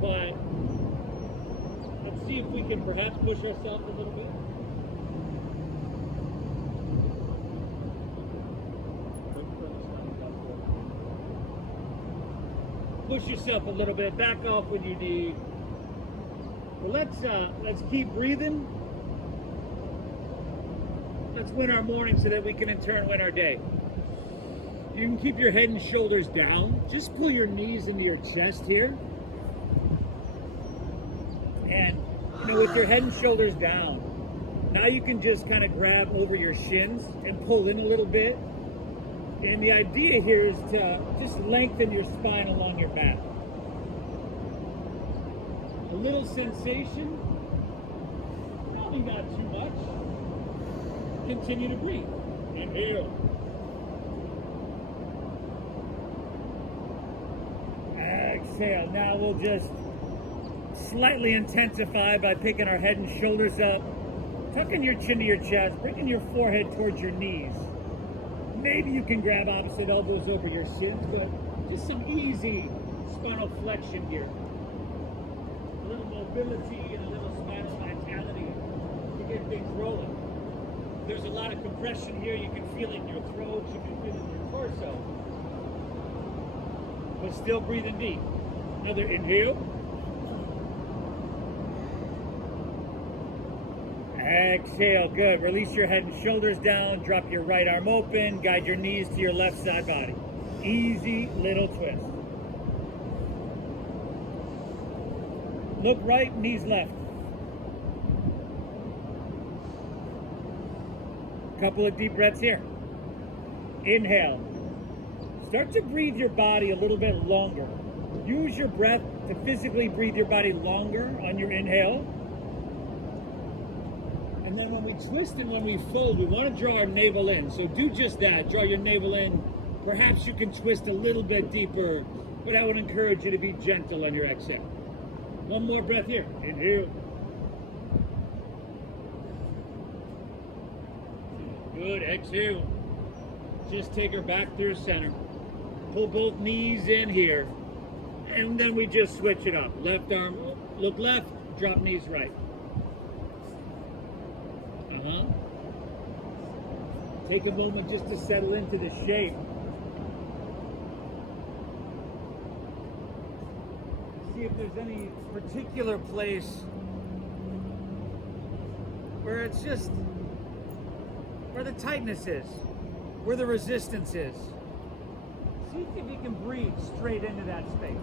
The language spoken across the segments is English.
But let's see if we can perhaps push ourselves a little bit. Push yourself a little bit. Back off when you need. Well, let's keep breathing. Let's win our morning so that we can in turn win our day. You can keep your head and shoulders down. Just pull your knees into your chest here. And, with your head and shoulders down, now you can just kind of grab over your shins and pull in a little bit. And the idea here is to just lengthen your spine along your back. A little sensation, probably not too much. Continue to breathe. Inhale. Exhale. Now we'll just slightly intensify by picking our head and shoulders up, tucking your chin to your chest, bringing your forehead towards your knees. Maybe you can grab opposite elbows over your shins, but just some easy spinal flexion here. A little mobility and a little spinal vitality to get things rolling. There's a lot of compression here. You can feel it in your throat, you can feel it in your torso. But still breathing deep. Another inhale. Exhale, good. Release your head and shoulders down, drop your right arm open, guide your knees to your left side body. Easy little twist. Look right, knees left. Couple of deep breaths here. Inhale. Start to breathe your body a little bit longer. Use your breath to physically breathe your body longer on your inhale. And then when we twist and when we fold, we want to draw our navel in. So do just that. Draw your navel in. Perhaps you can twist a little bit deeper, but I would encourage you to be gentle on your exhale. One more breath here. Inhale. Good. Exhale. Just take her back through center. Pull both knees in here. And then we just switch it up. Left arm, look left, drop knees right. Take a moment just to settle into the shape. See if there's any particular place where it's just, where the tightness is, where the resistance is. See if you can breathe straight into that space.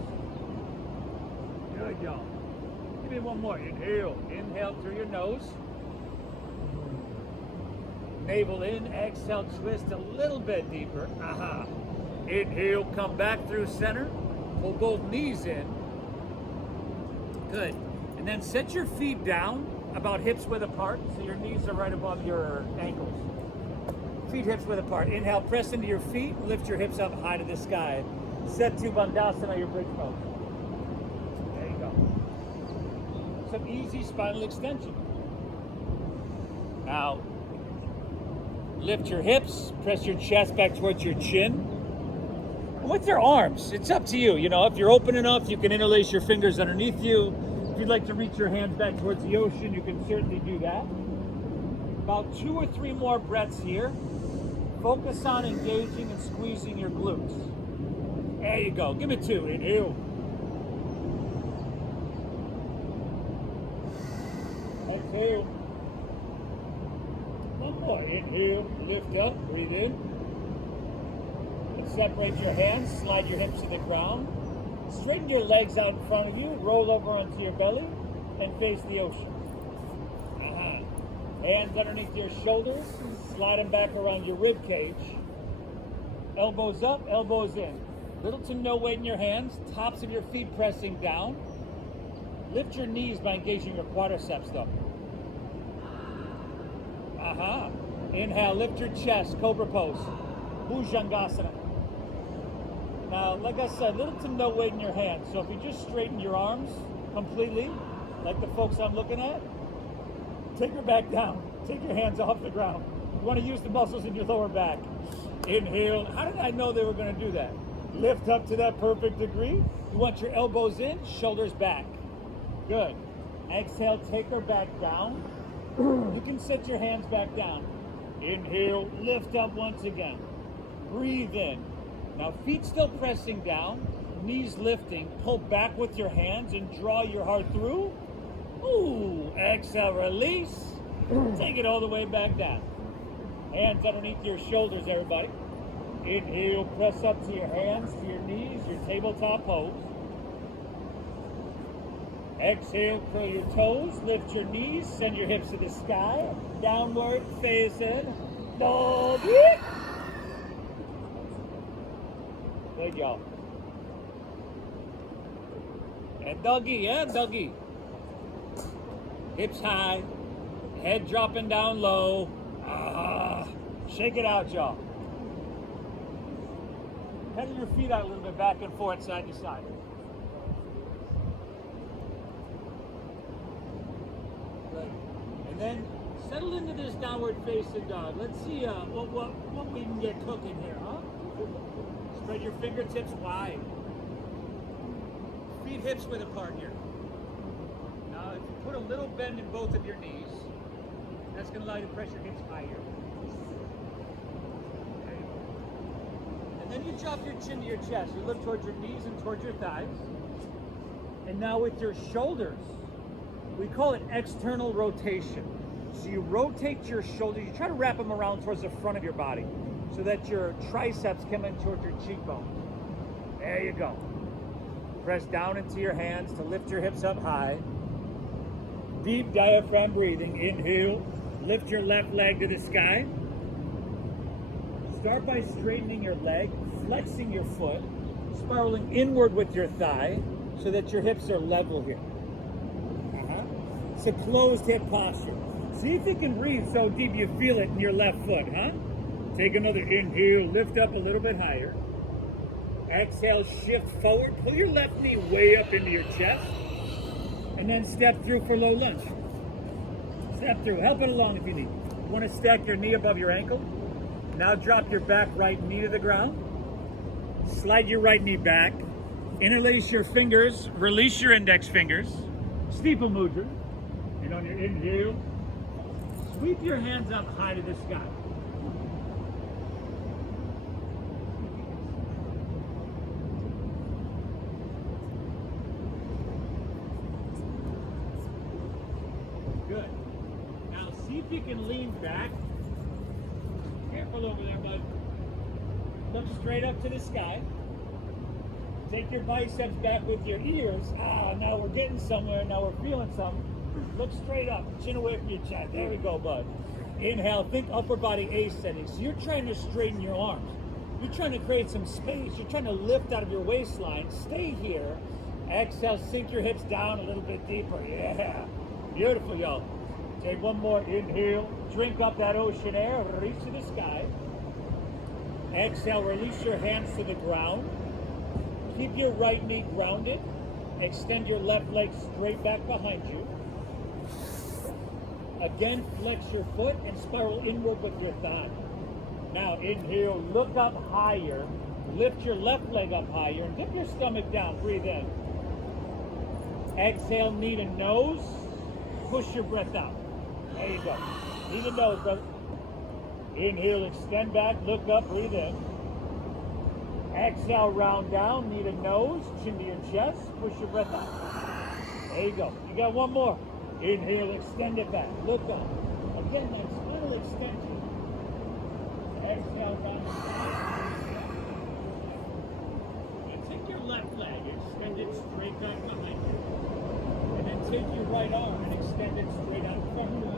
Good, y'all. Give me one more. Inhale. Inhale through your nose. Navel in, exhale, twist a little bit deeper. Inhale, come back through center. Pull both knees in. Good. And then set your feet down about hips width apart, so your knees are right above your ankles. Feet hips width apart. Inhale, press into your feet, lift your hips up high to the sky. Setu Bandhasana, your bridge pose. There you go. Some easy spinal extension. Now, lift your hips, press your chest back towards your chin. And with your arms, it's up to you. If you're open enough, you can interlace your fingers underneath you. If you'd like to reach your hands back towards the ocean, you can certainly do that. About 2 or 3 more breaths here. Focus on engaging and squeezing your glutes. There you go. Give me 2. Inhale. Exhale. One more. Inhale. Lift up. Breathe in. And separate your hands. Slide your hips to the ground. Straighten your legs out in front of you. Roll over onto your belly and face the ocean. Hands underneath your shoulders. Slide them back around your rib cage. Elbows up, elbows in. Little to no weight in your hands. Tops of your feet pressing down. Lift your knees by engaging your quadriceps though. Inhale, lift your chest, cobra pose. Bhujangasana. Now, like I said, little to no weight in your hands. So if you just straighten your arms completely, like the folks I'm looking at, take her back down. Take your hands off the ground. You want to use the muscles in your lower back. Inhale. How did I know they were going to do that? Lift up to that perfect degree. You want your elbows in, shoulders back. Good. Exhale, take her back down. You can set your hands back down. Inhale, lift up once again. Breathe in. Now feet still pressing down, knees lifting. Pull back with your hands and draw your heart through. Ooh, exhale, release. Take it all the way back down. Hands underneath your shoulders, everybody. Inhale, press up to your hands, to your knees, your tabletop pose. Exhale, curl your toes, lift your knees, send your hips to the sky. Downward facing dog. Good job. And doggy, yeah, doggy. Hips high, head dropping down low. Shake it out, y'all. Pedal your feet out a little bit back and forth, side to side. Good. And then settle into this downward facing dog. Let's see what we can get cooking here, huh? Spread your fingertips wide. Feet hips width apart here. Now, if you put a little bend in both of your knees, that's going to allow you to press your hips higher. And then you drop your chin to your chest. You look towards your knees and towards your thighs. And now with your shoulders, we call it external rotation. So you rotate your shoulders. You try to wrap them around towards the front of your body so that your triceps come in towards your cheekbone. There you go. Press down into your hands to lift your hips up high. Deep diaphragm breathing. Inhale. Lift your left leg to the sky. Start by straightening your leg, flexing your foot, spiraling inward with your thigh so that your hips are level here. It's a closed hip posture. See if you can breathe so deep you feel it in your left foot, huh? Take another inhale, lift up a little bit higher. Exhale, shift forward, pull your left knee way up into your chest, and then step through for low lunge. Step through, help it along if you need. You want to stack your knee above your ankle. Now drop your back right knee to the ground. Slide your right knee back. Interlace your fingers, release your index fingers. Steeple mudra. And on your inhale, sweep your hands up high to the sky. Good. Now see if you can lean back. Careful over there, bud. Look straight up to the sky. Take your biceps back with your ears. Now we're getting somewhere. Now we're feeling something. Look straight up. Chin away from your chest. There we go, bud. Inhale. Think upper body ascending. So you're trying to straighten your arms. You're trying to create some space. You're trying to lift out of your waistline. Stay here. Exhale. Sink your hips down a little bit deeper. Yeah. Beautiful, y'all. Take one more inhale. Drink up that ocean air. Reach to the sky. Exhale. Release your hands to the ground. Keep your right knee grounded. Extend your left leg straight back behind you. Again, flex your foot and spiral inward with your thigh. Now inhale, look up higher. Lift your left leg up higher and dip your stomach down. Breathe in. Exhale, knee to nose. Push your breath out. There you go. Knee to nose, brother. Inhale, extend back, look up, breathe in. Exhale, round down, knee to nose, chin to your chest, push your breath out. There you go. You got one more. Inhale, extend it back, look up. Again, that spinal extension. Exhale, down the side. And take your left leg, extend it straight back behind you. And then take your right arm and extend it straight out in front of you.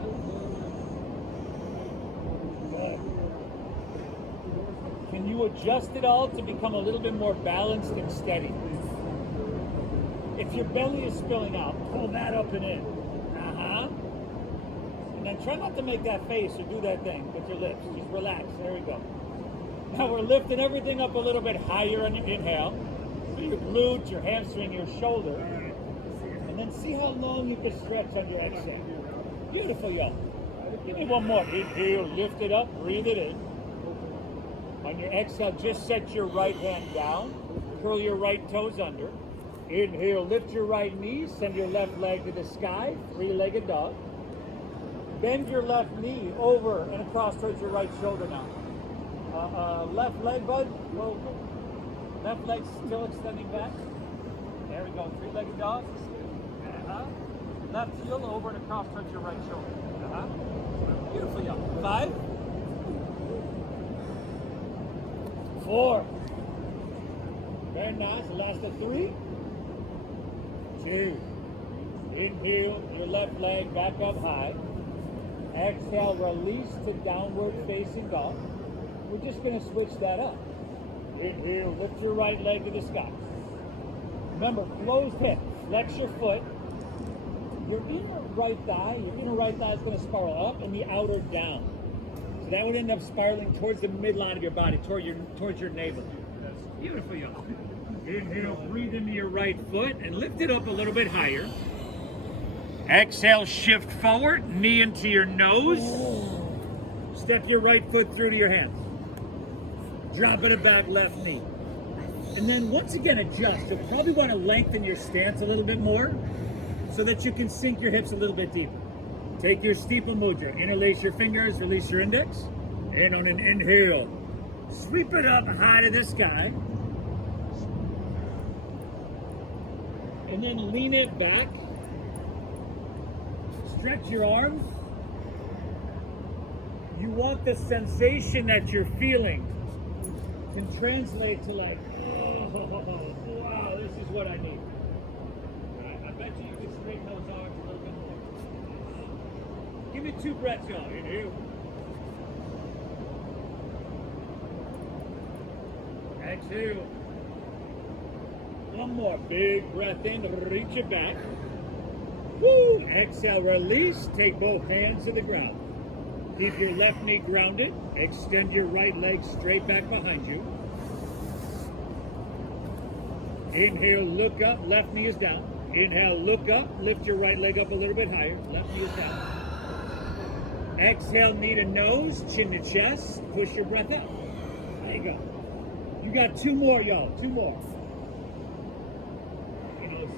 Good. Can you adjust it all to become a little bit more balanced and steady? If your belly is spilling out, pull that up and in. And then try not to make that face or do that thing with your lips. Just relax. There we go. Now we're lifting everything up a little bit higher on your inhale. So your glutes, your hamstring, your shoulder. And then see how long you can stretch on your exhale. Beautiful, y'all. Give me one more. Inhale, lift it up, breathe it in. On your exhale, just set your right hand down. Curl your right toes under. Inhale, lift your right knee, send your left leg to the sky, three-legged dog. Bend your left knee over and across towards your right shoulder now. Left leg, bud. Go. Left leg still extending back. There we go. Three-legged dog. Left heel over and across towards your right shoulder. Beautiful, y'all. 5, 4. Very nice. Last of 3, 2. Inhale, your left leg back up high. Exhale, release to downward facing dog. We're just going to switch that up. Inhale, lift your right leg to the sky. Remember, closed hip. Flex your foot. Your inner right thigh is going to spiral up and the outer down. So that would end up spiraling towards the midline of your body, towards your navel. That's beautiful, y'all. Inhale, breathe into your right foot and lift it up a little bit higher. Exhale, shift forward, knee into your nose. Step your right foot through to your hands. Drop it back, left knee. And then once again, adjust. You'll probably want to lengthen your stance a little bit more so that you can sink your hips a little bit deeper. Take your steeple mudra. Interlace your fingers, release your index. And on an inhale, sweep it up high to the sky. And then lean it back. Stretch your arms. You want the sensation that you're feeling can translate to like, oh, wow, this is what I need. I bet you can straighten those arms a little bit more. Give me 2 breaths, y'all. Inhale. Exhale. One more. Big breath in. Reach it back. Woo! Exhale, release. Take both hands to the ground. Keep your left knee grounded. Extend your right leg straight back behind you. Inhale, look up. Left knee is down. Inhale, look up. Lift your right leg up a little bit higher. Left knee is down. Exhale, knee to nose, chin to chest. Push your breath out. There you go. You got 2 more, y'all. 2 more.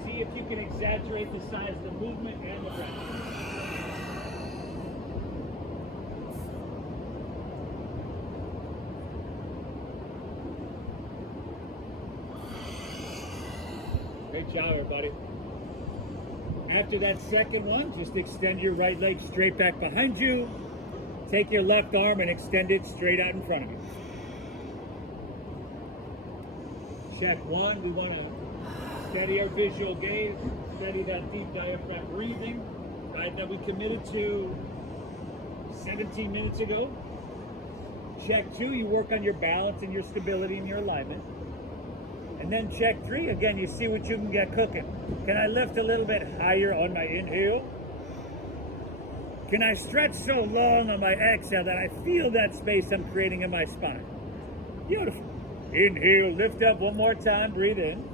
See if you can exaggerate the size of the movement and the breath. Great job, everybody. After that second one, just extend your right leg straight back behind you. Take your left arm and extend it straight out in front of you. Check 1. We want to steady our visual gaze, steady that deep diaphragm breathing, right, that we committed to 17 minutes ago. Check 2, you work on your balance and your stability and your alignment. And then check 3, again, you see what you can get cooking. Can I lift a little bit higher on my inhale? Can I stretch so long on my exhale that I feel that space I'm creating in my spine? Beautiful. Inhale, lift up one more time, breathe in.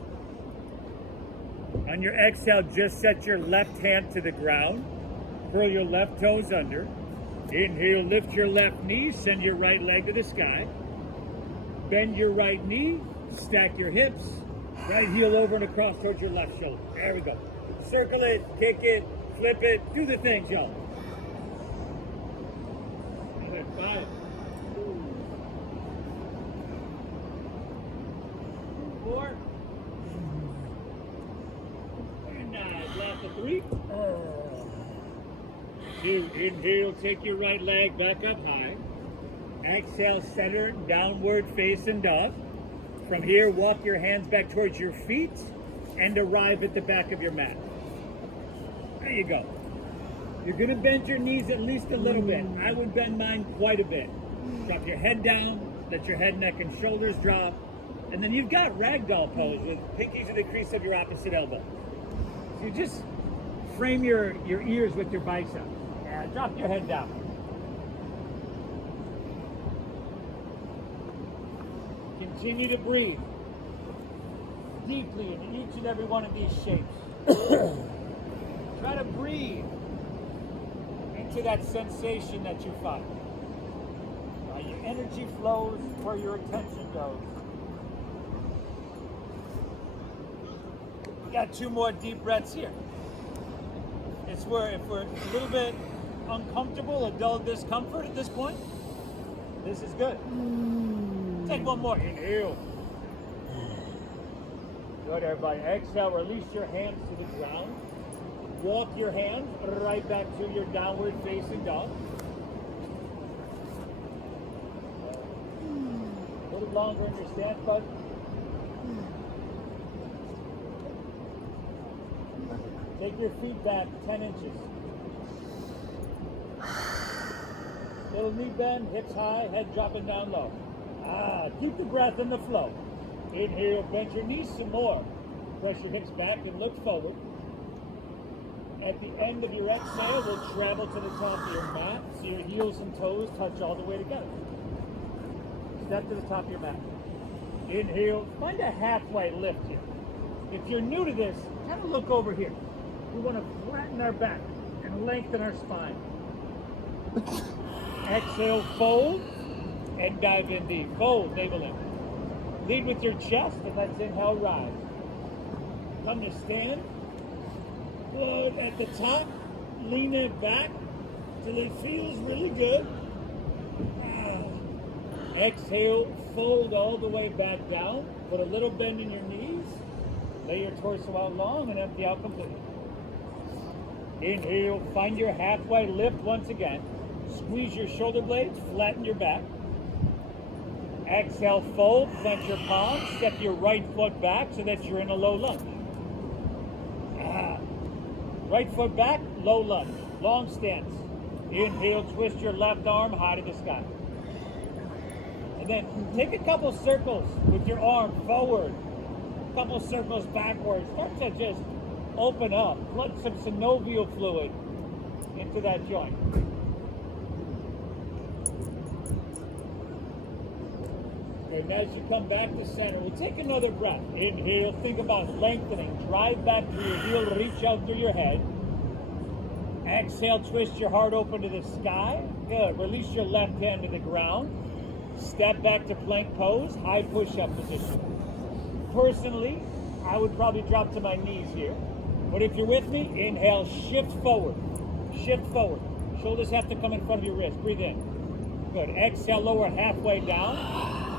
On your exhale, just set your left hand to the ground. Curl your left toes under. Inhale, lift your left knee, send your right leg to the sky. Bend your right knee, stack your hips. Right heel over and across towards your left shoulder. There we go. Circle it, kick it, flip it, do the things, y'all. 5, 4, and last of 3. 2, inhale, take your right leg back up high. Exhale, center, downward facing dog. From here, walk your hands back towards your feet and arrive at the back of your mat. There you go. You're gonna bend your knees at least a little bit. I would bend mine quite a bit. Drop your head down, let your head, neck, and shoulders drop. And then you've got ragdoll pose with pinkies to the crease of your opposite elbow. So you just frame your ears with your biceps. Drop your head down. Continue to breathe deeply in each and every one of these shapes. Try to breathe into that sensation that you find. Your energy flows where your attention goes. Got 2 more deep breaths here. It's where if we're a little bit uncomfortable, a dull discomfort at this point, this is good. Take 1 more. Inhale. Good, everybody. Exhale, release your hands to the ground. Walk your hands right back to your downward facing dog. A little longer in your stance, bud. Take your feet back 10 inches. Little knee bend, hips high, head dropping down low. Keep the breath in the flow. Inhale, bend your knees some more. Press your hips back and look forward. At the end of your exhale, we'll travel to the top of your mat so your heels and toes touch all the way together. Step to the top of your mat. Inhale, find a halfway lift here. If you're new to this, kind of look over here. We want to flatten our back and lengthen our spine. Exhale, fold, and dive in deep. Fold, navel in. Lead with your chest, and let's inhale, rise. Come to stand. Good. At the top, lean it back till it feels really good. Exhale, fold all the way back down. Put a little bend in your knees. Lay your torso out long and empty out completely. Inhale, find your halfway lift once again. Squeeze your shoulder blades, flatten your back. Exhale, fold, clench your palms, step your right foot back so that you're in a low lunge. Right foot back, low lunge, long stance. Inhale, twist your left arm high to the sky. And then take a couple circles with your arm forward, a couple circles backwards. Start to just open up, flood some synovial fluid into that joint. And as you come back to center, we take another breath. Inhale, think about lengthening. Drive back through your heel, reach out through your head. Exhale, twist your heart open to the sky. Good. Release your left hand to the ground. Step back to plank pose, high push-up position. Personally, I would probably drop to my knees here. But if you're with me, inhale, shift forward. Shift forward. Shoulders have to come in front of your wrist. Breathe in. Good. Exhale, lower halfway down.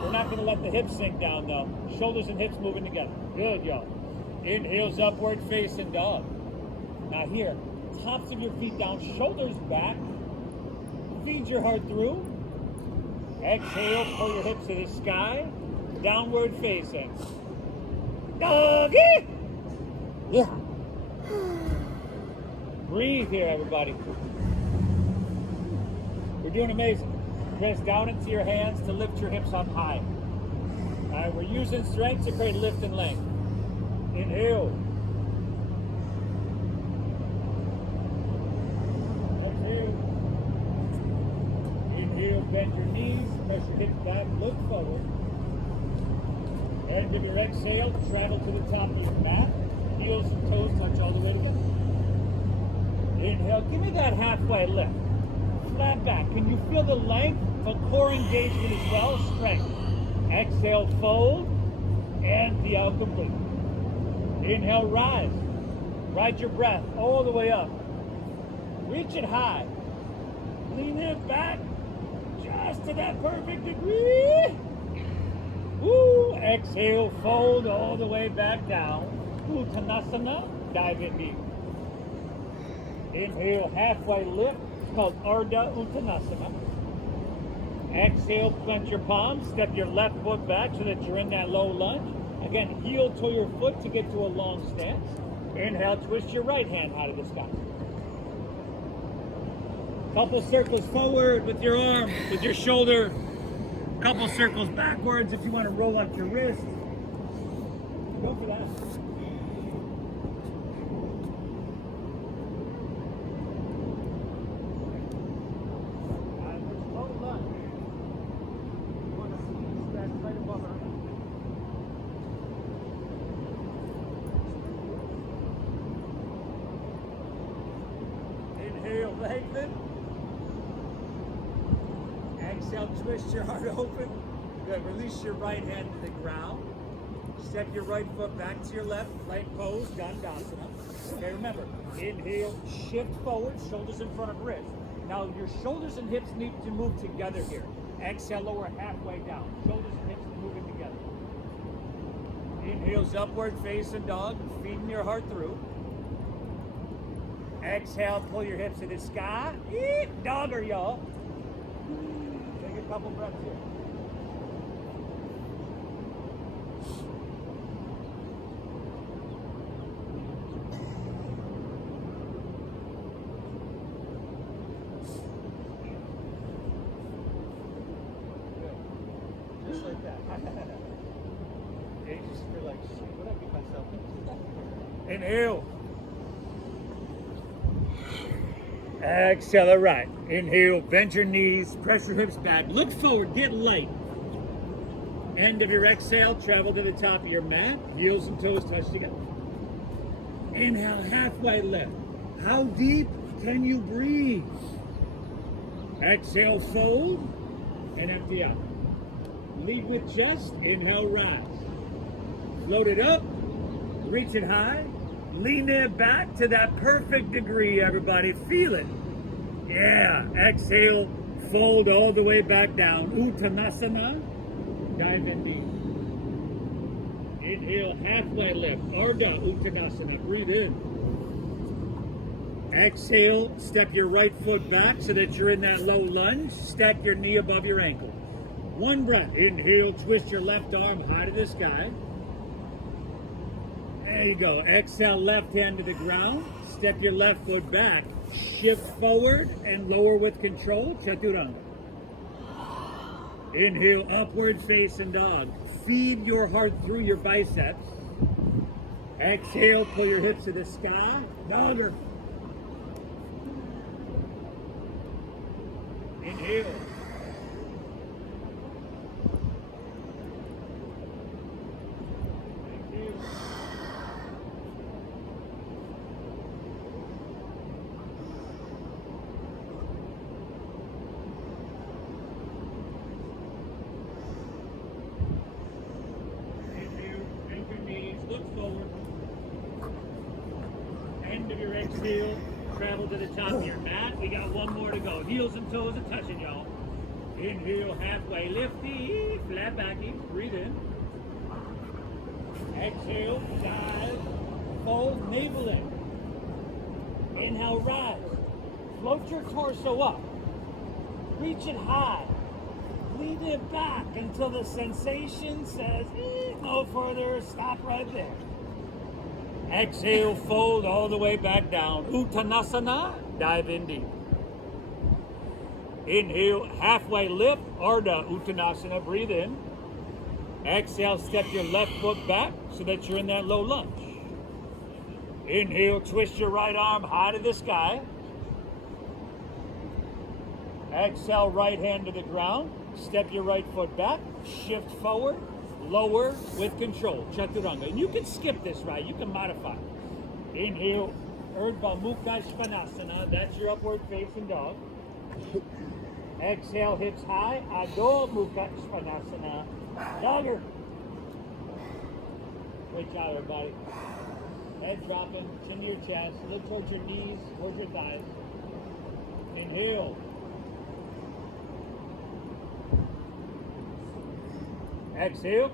We're not going to let the hips sink down, though. Shoulders and hips moving together. Good, y'all. Inhales, upward facing dog. Now here, tops of your feet down, shoulders back. Feed your heart through. Exhale, pull your hips to the sky. Downward facing. Doggy! Yeah. Breathe here, everybody. We're doing amazing. Press down into your hands to lift your hips up high. All right, we're using strength to create lift and length. Inhale. Exhale. Inhale, bend your knees, press your hips back, look forward. And with your exhale, travel to the top of your mat. Heels and toes touch all the way together. Inhale, give me that halfway lift. Flat back. Can you feel the length? The core engagement as well, strength. Exhale, fold, empty out completely. Inhale, rise. Ride your breath all the way up. Reach it high. Lean it back just to that perfect degree. Woo. Exhale, fold all the way back down. Uttanasana, dive in deep. Inhale, halfway lift. It's called Ardha Uttanasana. Exhale, clench your palms, step your left foot back so that you're in that low lunge. Again, heel to your foot to get to a long stance. Inhale, twist your right hand out of the sky. Couple circles forward with your arm, with your shoulder. Couple circles backwards if you want to roll up your wrist. Go for that. Inhale, lengthen. Exhale, twist your heart open. Good. Release your right hand to the ground. Step your right foot back to your left, plank pose, Dandasana. Okay, remember, inhale, shift forward, shoulders in front of wrist. Now your shoulders and hips need to move together here. Exhale, lower halfway down. Shoulders and hips moving together. Inhales, upward facing dog, feeding your heart through. Exhale, pull your hips to the sky. Dogger, y'all. Take a couple breaths here. Just like that. You just feel like, shit, what did I get myself into? Inhale. Exhale, all right. Inhale, bend your knees, press your hips back, look forward, get light. End of your exhale, travel to the top of your mat, heels and toes touch together. Inhale, halfway lift. How deep can you breathe? Exhale, fold, and empty out. Lead with chest, inhale, rise. Float it up, reach it high, lean it back to that perfect degree, everybody. Feel it. Yeah, exhale, fold all the way back down. Uttanasana, dive in deep. Inhale, halfway lift, Ardha Uttanasana, breathe in. Exhale, step your right foot back so that you're in that low lunge. Stack your knee above your ankle. One breath. Inhale, twist your left arm high to the sky. There you go. Exhale, left hand to the ground. Step your left foot back. Shift forward and lower with control. Chaturanga. Inhale, upward facing dog. Feed your heart through your biceps. Exhale, pull your hips to the sky. Dogger. Inhale. Look forward. End of your exhale. Travel to the top of your mat. We got one more to go. Heels and toes are touching, y'all. Inhale, halfway lifty. Flat backing. Breathe in. Exhale, dive. Fold, navel in. Inhale, rise. Float your torso up. Reach it high. Lean it back until the sensation says, no further, stop right there. Exhale, fold all the way back down. Uttanasana, dive in deep. Inhale, halfway lift, Ardha Uttanasana, breathe in. Exhale, step your left foot back so that you're in that low lunge. Inhale, twist your right arm high to the sky. Exhale, right hand to the ground. Step your right foot back, shift forward, lower with control, Chaturanga. And you can skip this, right? You can modify. Inhale, Urdhva Mukha Svanasana, that's your upward facing dog. Exhale, hips high, Adho Mukha Svanasana, dogger. Great job, everybody. Head dropping, chin to your chest, look towards your knees, towards your thighs. Inhale. Exhale.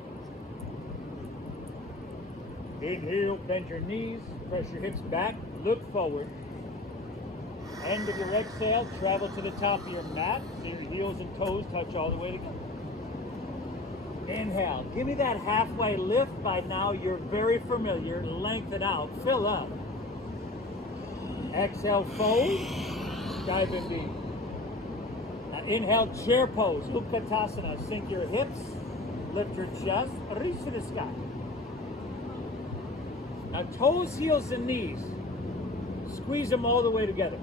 Inhale, bend your knees, press your hips back, look forward. End of your exhale, travel to the top of your mat, so your heels and toes touch all the way together. Inhale, give me that halfway lift. By now you're very familiar. Lengthen out, fill up. Exhale, fold, dive in deep. Now inhale, chair pose, Utkatasana, sink your hips. Lift your chest, reach to the sky. Now toes, heels, and knees. Squeeze them all the way together.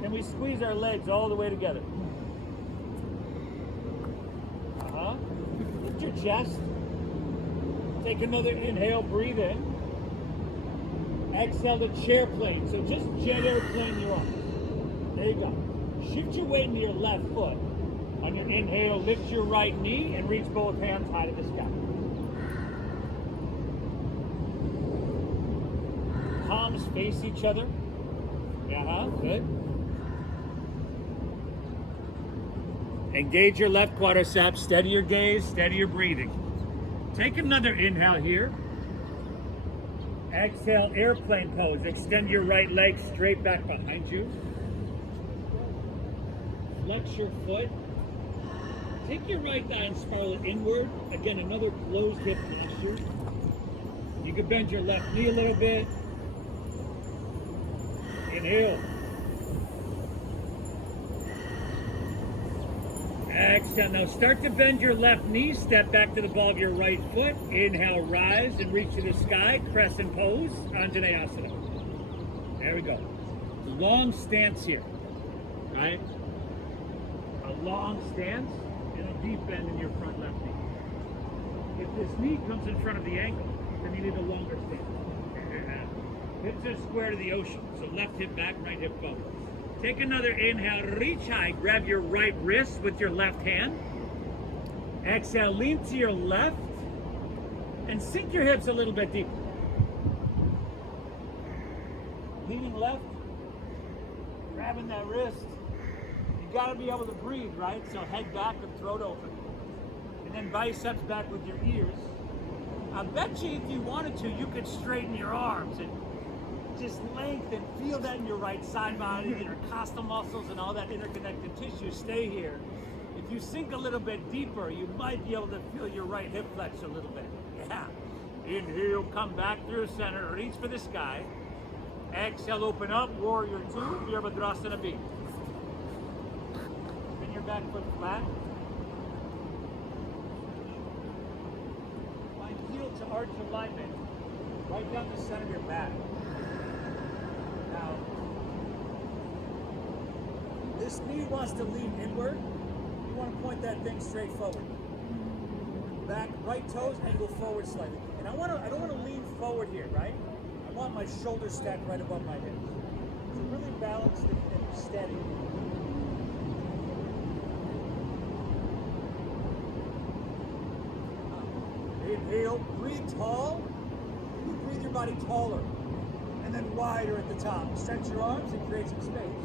Then we squeeze our legs all the way together. Lift your chest. Take another inhale, breathe in. Exhale to chair plane. So just jet airplane your arms. There you go. Shift your weight into your left foot. On your inhale, lift your right knee and reach both hands high to the sky. palms face each other. Good. Engage your left quadricep, steady your gaze, steady your breathing. Take another inhale here. Exhale, airplane pose. Extend your right leg straight back behind you. Flex your foot. Take your right thigh and spiral it inward. Again, another closed hip posture. You can bend your left knee a little bit. Inhale. Exhale. Now start to bend your left knee. Step back to the ball of your right foot. Inhale, rise and reach to the sky. Crescent pose, Anjaneyasana. There we go. Long stance here, right? A long stance and a deep bend in your front left knee. If this knee comes in front of the ankle, then you need a longer stance. Hips are square to the ocean. So left hip back, right hip forward. Take another inhale, reach high, grab your right wrist with your left hand. Exhale, lean to your left and sink your hips a little bit deeper. Leaning left, grabbing that wrist. You gotta be able to breathe, right? So head back and throat open. And then biceps back with your ears. I bet you if you wanted to, you could straighten your arms and just lengthen, feel that in your right side body, intercostal muscles and all that interconnected tissue. Stay here. If you sink a little bit deeper, you might be able to feel your right hip flex a little bit. Yeah. Inhale, come back through center, reach for the sky. Exhale, open up, warrior two, Virabhadrasana B. Bring your back foot flat. Find heel to arch alignment, right down the center of your back. Now, this knee wants to lean inward. You want to point that thing straight forward. Back, right toes angle forward slightly. And I don't want to lean forward here, right? I want my shoulders stacked right above my hips. So really balanced and steady. Inhale, breathe tall. You breathe your body taller. And then wider at the top. Stretch your arms and create some space.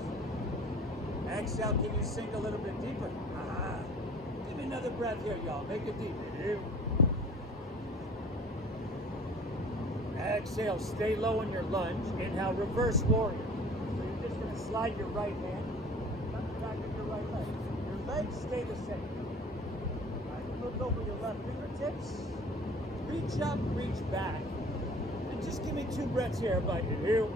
Exhale, can you sink a little bit deeper? Give me another breath here, y'all. Make it deep. Inhale. Exhale, stay low in your lunge. Inhale, reverse warrior. So you're just going to slide your right hand, touch the back of your right leg. Your legs stay the same. Right, look over your left fingertips. Reach up, reach back. And just give me 2 breaths here, but inhale.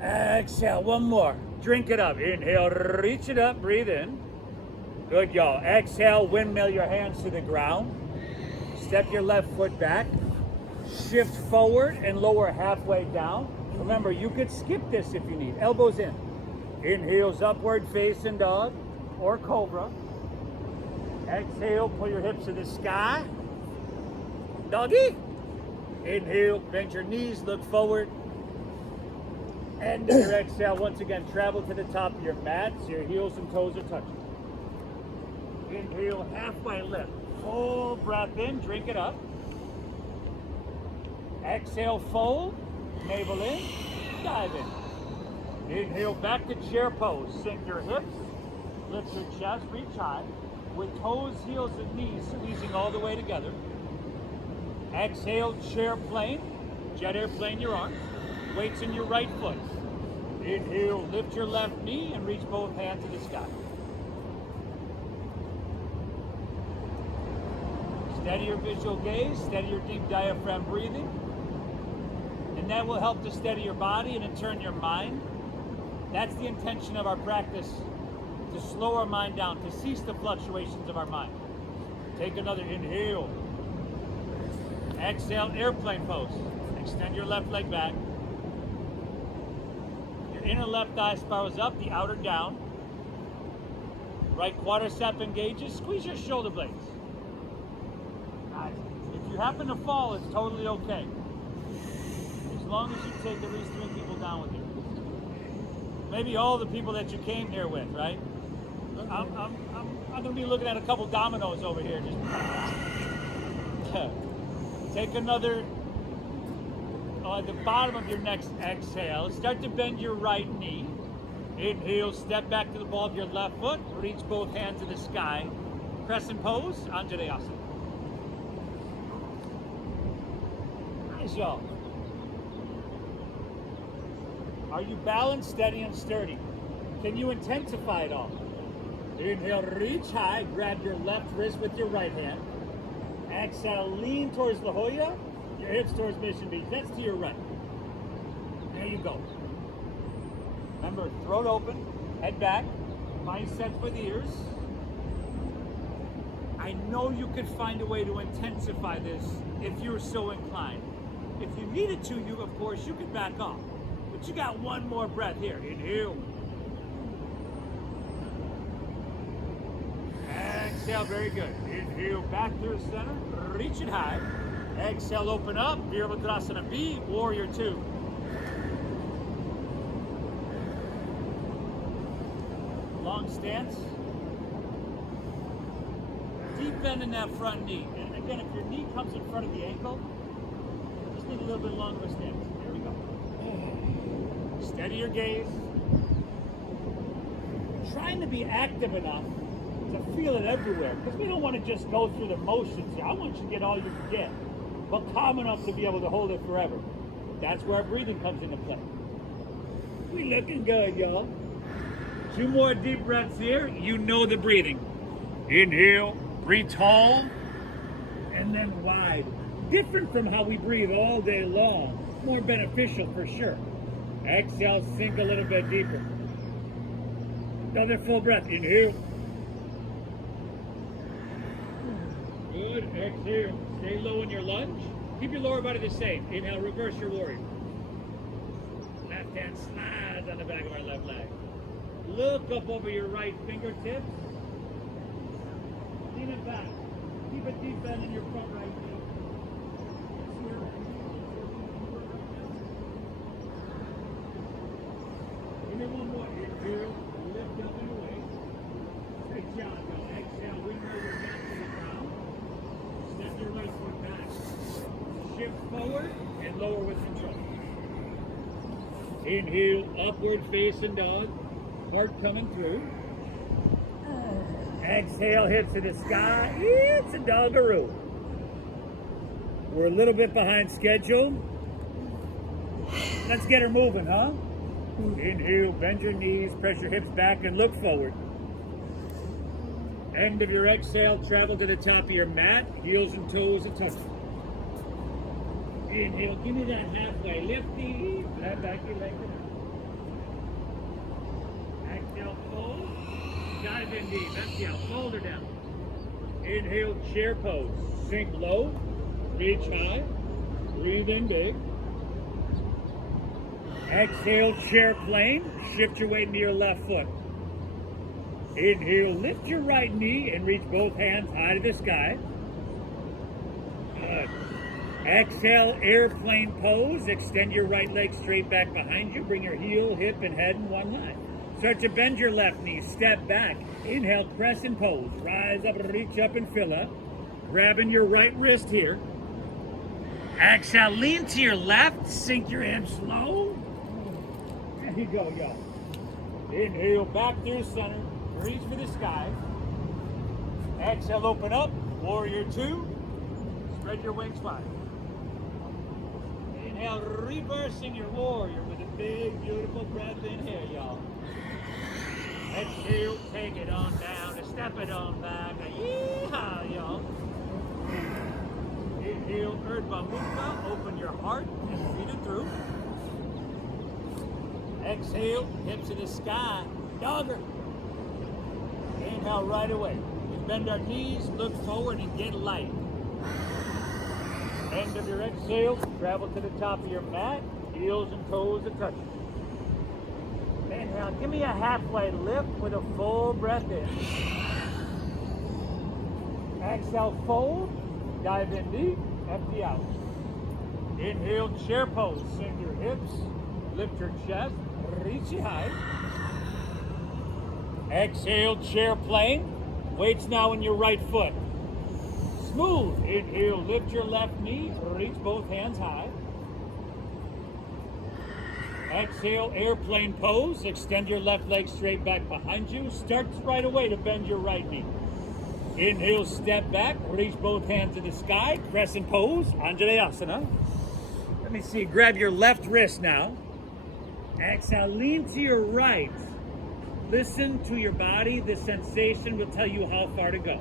Exhale, one more. Drink it up. Inhale, reach it up, breathe in. Good, y'all. Exhale, windmill your hands to the ground. Step your left foot back. Shift forward and lower halfway down. Remember, you could skip this if you need. Elbows in. Inhales upward, facing dog or cobra. Exhale, pull your hips to the sky. Doggy. Inhale, bend your knees, look forward. And your exhale, once again, travel to the top of your mat so your heels and toes are touching. Inhale, halfway lift. Full breath in, drink it up. Exhale, fold, navel in, dive in. Inhale, back to chair pose. Sink your hips, lift your chest, reach high. With toes, heels, and knees squeezing all the way together. Exhale, chair plane, jet airplane your arms. Weights in your right foot. Inhale, lift your left knee and reach both hands to the sky. Steady your visual gaze, steady your deep diaphragm breathing. And that will help to steady your body and in turn your mind. That's the intention of our practice, to slow our mind down, to cease the fluctuations of our mind. Take another inhale. Exhale, airplane pose. Extend your left leg back. Your inner left thigh spirals up, the outer down. Right quadricep engages, squeeze your shoulder blades. Nice. If you happen to fall, it's totally okay. As long as you take at least 3 people down with you. Maybe all the people that you came here with, right? I'm gonna be looking at a couple dominoes over here. Just Take another, at the bottom of your next exhale, start to bend your right knee. Inhale, step back to the ball of your left foot, reach both hands to the sky. Crescent pose, Anjaneyasana. Nice, y'all. Are you balanced, steady, and sturdy? Can you intensify it all? Inhale, reach high, grab your left wrist with your right hand. Exhale, lean towards La Jolla, your hips towards Mission Beach. That's to your right. There you go. Remember, throat open, head back, mind set with ears. I know you could find a way to intensify this if you're so inclined. If you needed to, of course, you could back off. But you got one more breath here. Inhale. Exhale, very good. Inhale, back through the center, reach it high. Exhale, open up, Virabhadrasana B, Warrior 2. Long stance. Deep bend in that front knee. And again, if your knee comes in front of the ankle, just need a little bit longer of a stance. There we go. Steady your gaze. Trying to be active enough to feel it everywhere, because we don't want to just go through the motions here. I want you to get all you can get, but calm enough to be able to hold it forever. That's where our breathing comes into play. We looking good, y'all. 2 more deep breaths here. You know the breathing. Inhale, breathe tall, and then wide. Different from how we breathe all day long. More beneficial for sure. Exhale, sink a little bit deeper. Another full breath. Inhale. Good. Exhale. Stay low in your lunge. Keep your lower body the same. Inhale, reverse your warrior. Left hand slides on the back of our left leg. Look up over your right fingertips. Lean it back. Keep a deep bend in your front right knee. Give me one more. Inhale, lift up and away. Great job, y'all. Exhale, windmill your back to the ground. Step your right foot back. Shift forward and lower with control. Inhale, upward facing dog. Heart coming through. Exhale, hips to the sky. It's a doggaroo. We're a little bit behind schedule. Let's get her moving, huh? Inhale, bend your knees, press your hips back, and look forward. End of your exhale, travel to the top of your mat, heels and toes a touch. Inhale, give me that halfway lifty. Flat back your leg. Exhale, fold. Dive in deep. Exhale, fold her down. Inhale, chair pose. Sink low, reach high, breathe in big. Exhale, chair plane. Shift your weight into your left foot. Inhale, lift your right knee and reach both hands high to the sky. Good. Exhale, airplane pose. Extend your right leg straight back behind you. Bring your heel, hip, and head in one line. Start to bend your left knee. Step back. Inhale, crescent pose. Rise up, reach up, and fill up. Grabbing your right wrist here. Exhale, lean to your left. Sink your hips low. There you go, y'all. Inhale, back through center. Reach for the sky. Exhale, open up. Warrior 2. Spread your wings wide. Inhale, reversing your warrior with a big, beautiful breath in here, y'all. Exhale, take it on down, step it on back. Yeehaw, y'all. Inhale, Urdhva Mukha. Open your heart and feed it through. Exhale, hips to the sky. Dogger. Inhale right away. We bend our knees, look forward, and get light. End of your exhale, travel to the top of your mat, heels and toes a touch. Inhale, give me a halfway lift with a full breath in. Exhale, fold, dive in deep, empty out. Inhale, chair pose, sink your hips, lift your chest, reach high. Exhale, chair plane. Weights now in your right foot. Smooth. Inhale, lift your left knee, reach both hands high. Exhale, airplane pose. Extend your left leg straight back behind you. Start right away to bend your right knee. Inhale, step back, reach both hands in the sky, crescent pose, Anjaneyasana. Let me see, grab your left wrist now. Exhale, lean to your right. Listen to your body. The sensation will tell you how far to go.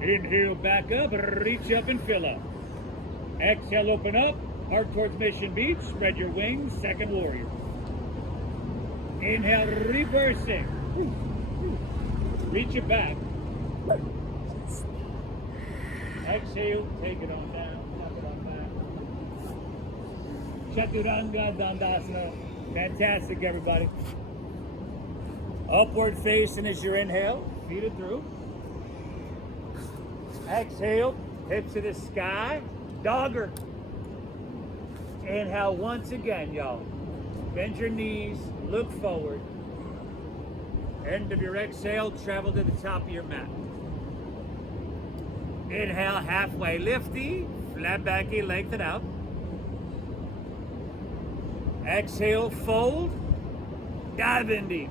Inhale, back up, reach up and fill up. Exhale, open up, heart towards Mission Beach, spread your wings, second warrior. Inhale, reversing. Reach it back. Exhale, take it on down, tap it on back. Chaturanga Dandasana. Fantastic, everybody. Upward facing as your inhale, feed it through. Exhale, hips to the sky, dogger. Inhale once again, y'all. Bend your knees, look forward. End of your exhale, travel to the top of your mat. Inhale, halfway lifty, flat backy, lengthen out. Exhale, fold, dive in deep.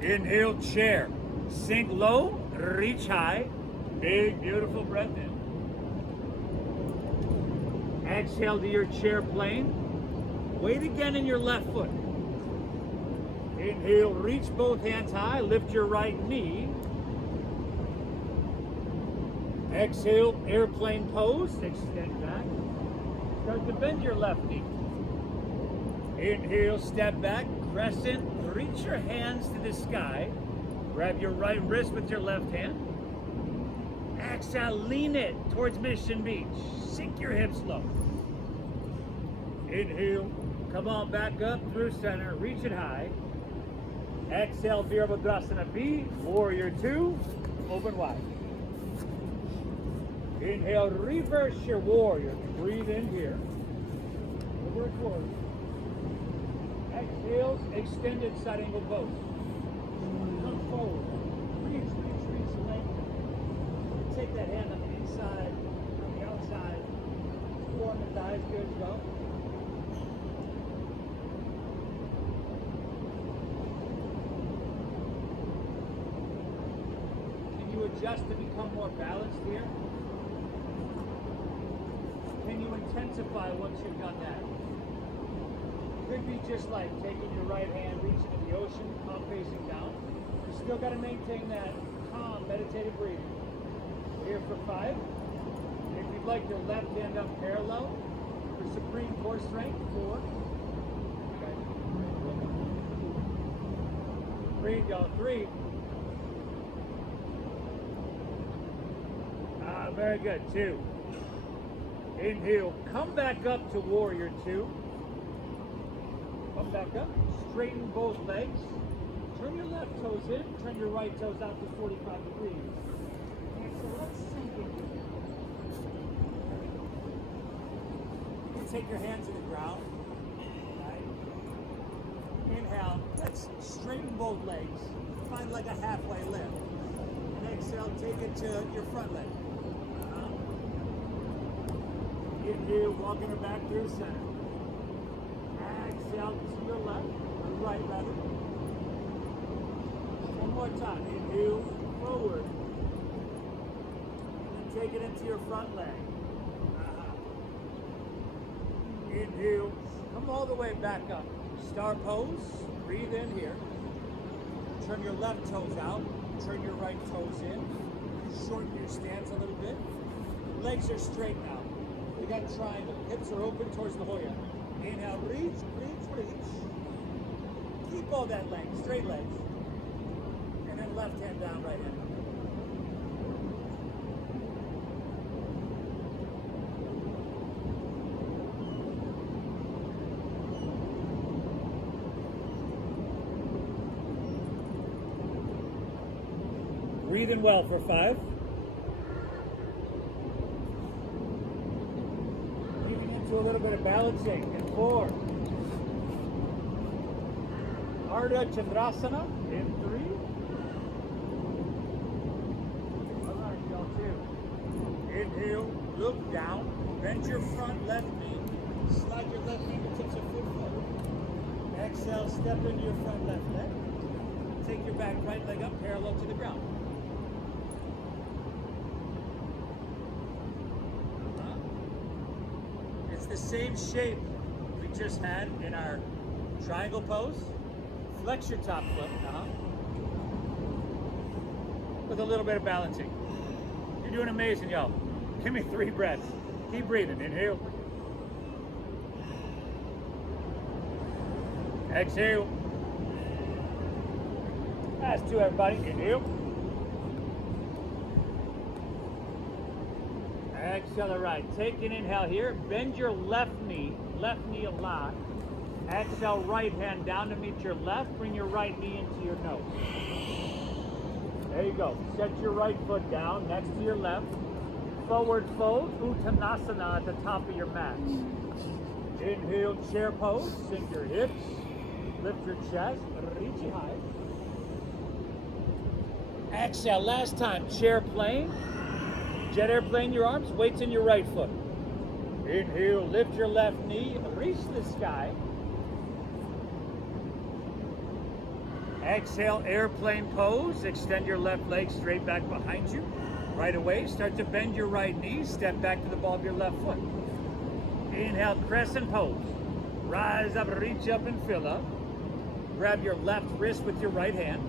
Inhale, chair, sink low, reach high. Big, beautiful breath in. Exhale to your chair plane. Weight again in your left foot. Inhale, reach both hands high, lift your right knee. Exhale, airplane pose, extend back. Start to bend your left knee. Inhale, step back, crescent, reach your hands to the sky. Grab your right wrist with your left hand. Exhale, lean it towards Mission Beach. Sink your hips low. Inhale, come on back up through center, reach it high. Exhale, Virabhadrasana B, Warrior 2, open wide. Inhale, reverse your warrior. Breathe in here. Reverse warrior. Exhale, extended side angle pose. Come forward. Reach, length. Take that hand on the inside, on the outside. Form the thighs, good to go. Can you adjust to become more balanced here? Can you intensify once you've done that? Could be just like taking your right hand, reaching to the ocean, palm facing down. You still got to maintain that calm, meditative breathing. Here for 5. If you'd like your left hand up parallel for supreme core strength, 4. Okay. Breathe, y'all. 3. Very good. 2. Inhale. Come back up to warrior 2. Come back up. Straighten both legs. Turn your left toes in. Turn your right toes out to 45 degrees. So let's sink in. You take your hands to the ground. Right? Inhale. Let's straighten both legs. Find like a halfway lift. And exhale. Take it to your front leg. Inhale, walking her back through center. Exhale to your left, or right rather. One more time. Inhale, forward. And then take it into your front leg. Inhale, come all the way back up. Star pose, breathe in here. Turn your left toes out, turn your right toes in. Shorten your stance a little bit. Legs are straight now. We got triangle. Hips are open towards the Hoya. Inhale, reach. Keep all that length, straight legs. And then left hand down, right hand up. Breathing well for 5. A little bit of balancing in 4. Ardha Chandrasana in 3. All right, y'all, 2. look down, bend your front left knee, slide your left fingertips a foot forward. Exhale, step into your front left leg. Take your back right leg up parallel to the ground. It's the same shape we just had in our triangle pose. Flex your top foot, with a little bit of balancing. You're doing amazing, y'all. Give me 3 breaths. Keep breathing. Inhale. Exhale. Last 2, everybody. Inhale. Exhale to right. Take an inhale here. Bend your left knee a lot. Exhale, right hand down to meet your left. Bring your right knee into your nose. There you go. Set your right foot down next to your left. Forward fold, Uttanasana at the top of your mat. Inhale, chair pose. Sink your hips. Lift your chest. Reach high. Exhale, last time. Chair plane. Jet airplane your arms. Weights in your right foot. Inhale, lift your left knee. Reach the sky. Exhale, airplane pose. Extend your left leg straight back behind you. Right away, start to bend your right knee. Step back to the ball of your left foot. Inhale, crescent pose. Rise up, reach up and fill up. Grab your left wrist with your right hand.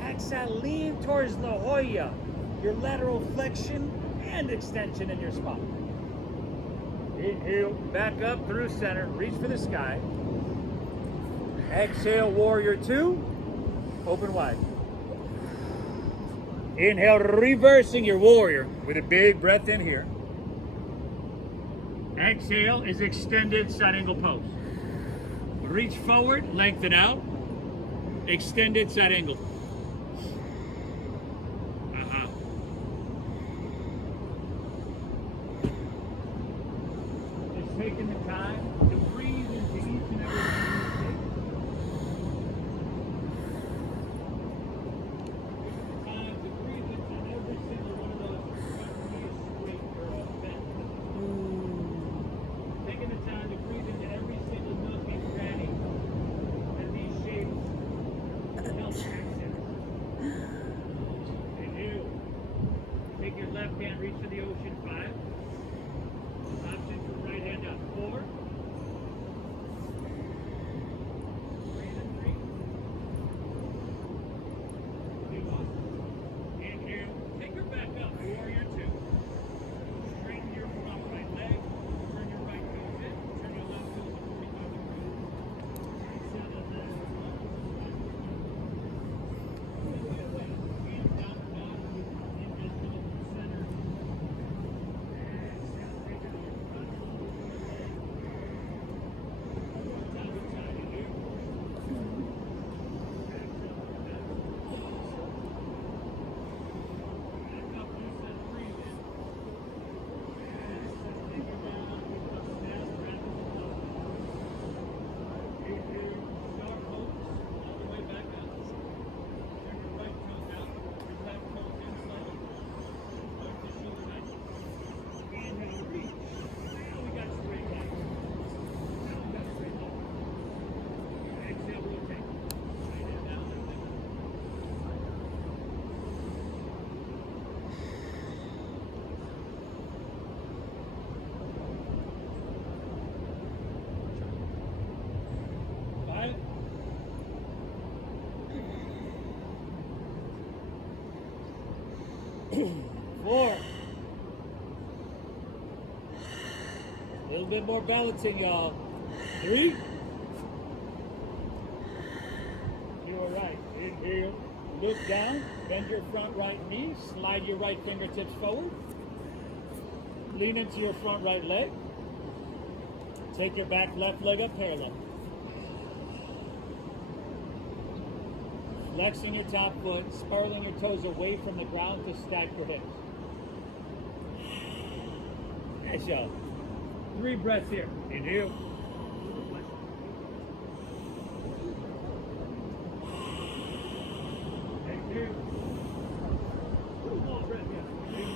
Exhale, lean towards La Jolla. Your lateral flexion and extension in your spine. Inhale, back up through center. Reach for the sky. Exhale, warrior 2. Open wide. Inhale, reversing your warrior with a big breath in here. Exhale is extended side angle pose. Reach forward, lengthen out. Extended side angle. Just taking the time to breathe into each and every one of these taking the time to breathe into every single nook and cranny that these shapes help accent. Inhale. Take your left hand, reach for the ocean. 5. Option for right hand up. 4. Breathe in 3. 2. Inhale. Take her back up. Warrior 2. Straighten your front right leg. Turn your right toes in. Turn your left toes at 45 degrees. Exhale the left one. Hands down and down. Inhale, come up to center. Exhale, take it over front. Side to side. Inhale. Exhale, back. Back up to center. Breathe in. Take her down. Snap, wrap it up. Inhale. Sharp pose. All the way back up. Turn your right toes out. Your left toes in slightly. Look the shoulder back. Inhale, reach. Now we got straight legs. Exhale, rotate. Right hand down and lift. Five. 4. A little bit more balancing, y'all. 3. You are right. Inhale. Look down. Bend your front right knee. Slide your right fingertips forward. Lean into your front right leg. Take your back left leg up parallel. Flexing your top foot, spiraling your toes away from the ground to stack your hips. Exhale. 3 breaths here. Inhale. Exhale. 2 more breaths here. Inhale.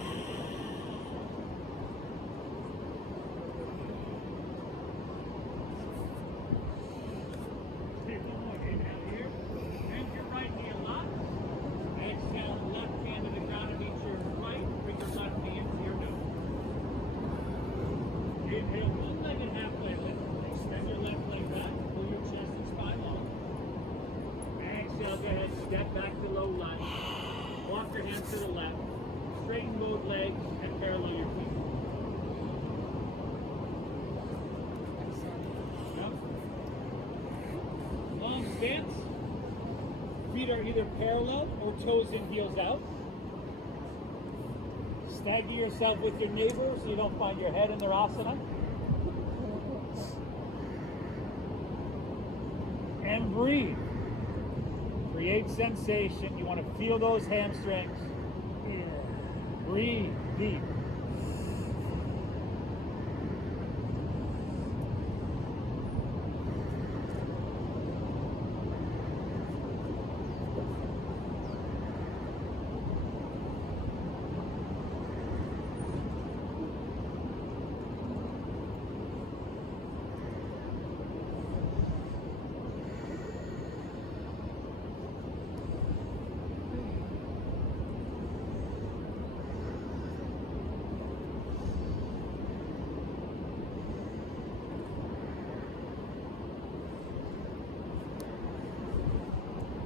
low lunge. Walk your hands to the left. Straighten both legs and parallel your feet. Yep. Long stance. Feet are either parallel or toes in, heels out. Stagger yourself with your neighbor so you don't find your head in their asana. And breathe. Create sensation. You want to feel those hamstrings. Breathe deep.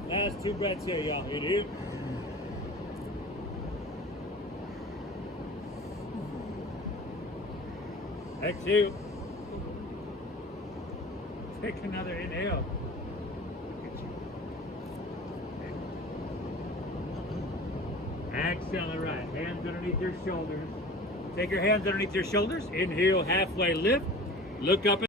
Last 2 breaths here, y'all. Inhale. Exhale. Take another inhale. Exhale, all right. Hands underneath your shoulders. Take your hands underneath your shoulders. Inhale, halfway lift. Look up.